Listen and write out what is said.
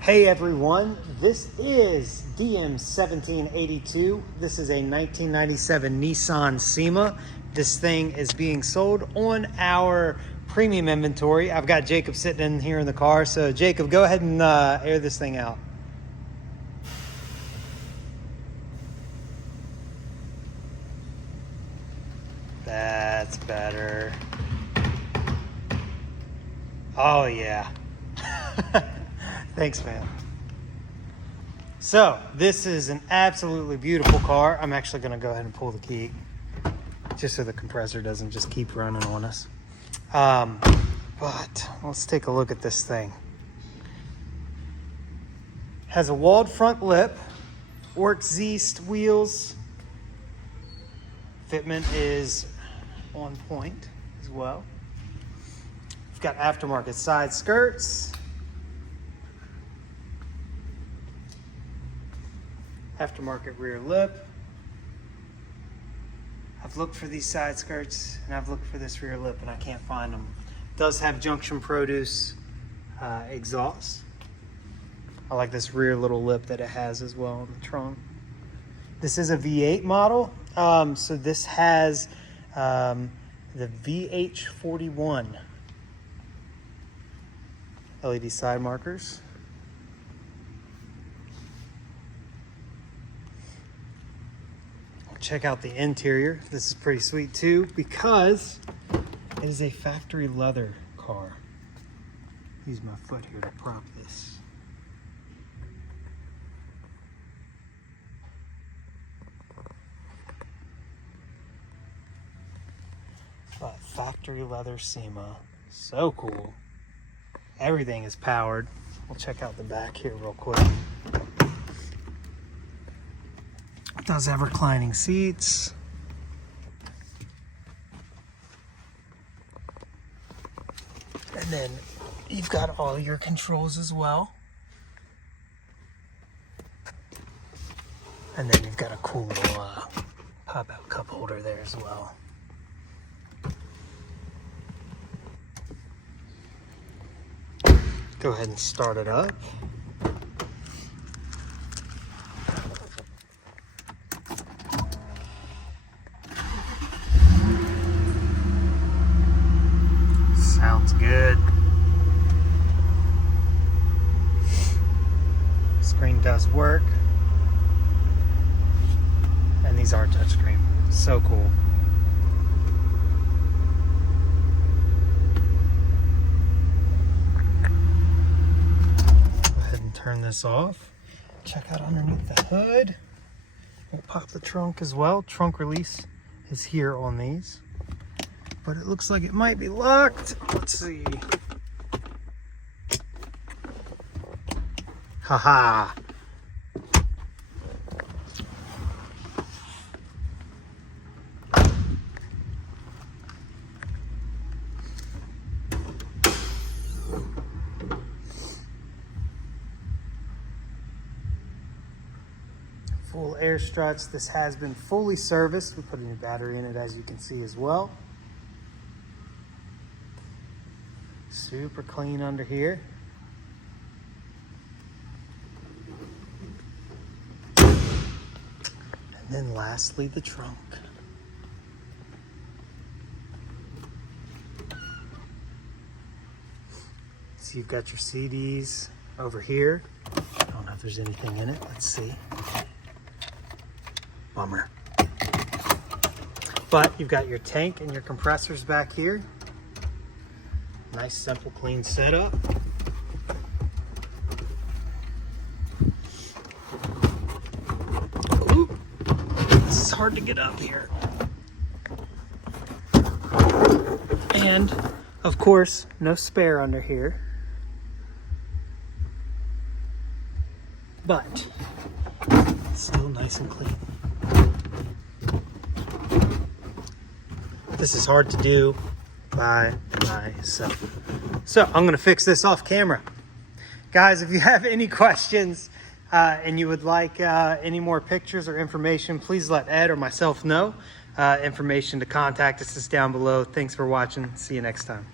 Hey everyone, this is DM1782. This is a 1997 Nissan Cima. This thing is being sold on our premium inventory. I've got Jacob sitting in here in the car. So Jacob, go ahead and air this thing out. That's better. Oh yeah. Thanks, man. So this is an absolutely beautiful car. I'm actually going to go ahead and pull the key just so the compressor doesn't just keep running on us. But let's take a look at this thing. Has a walled front lip, Work Zeist wheels. Fitment is on point as well. We've got aftermarket side skirts. Aftermarket rear lip. I've looked for these side skirts and I've looked for this rear lip and I can't find them. Does have junction produce exhaust. I like this rear little lip that it has as well in the trunk. This is a V8 model. So this has the VH41 LED side markers. Check out the interior. This is pretty sweet too because it is a factory leather car. Use my foot here to prop this. But factory leather Cima, so cool. Everything is powered. We'll check out the back here real quick. It does have reclining seats. And then you've got all your controls as well. And then you've got a cool little pop-out cup holder there as well. Go ahead and start it up. Sounds good. Screen does work. And these are touchscreen. So cool. Go ahead and turn this off. Check out underneath the hood. We'll pop the trunk as well. Trunk release is here on these. But it looks like it might be locked. Let's see. Haha. Full air struts. This has been fully serviced. We put a new battery in it, as you can see as well. Super clean under here. And then lastly, the trunk. So you've got your CDs over here. I don't know if there's anything in it. Let's see. Bummer. But you've got your tank and your compressors back here. Nice, simple, clean setup. Ooh, this is hard to get up here. And, of course, no spare under here. But, still nice and clean. This is hard to do by myself. So I'm gonna fix this off camera. Guys, if you have any questions and you would like any more pictures or information, please let Ed or myself know. Information to contact us is down below. Thanks for watching. See you next time.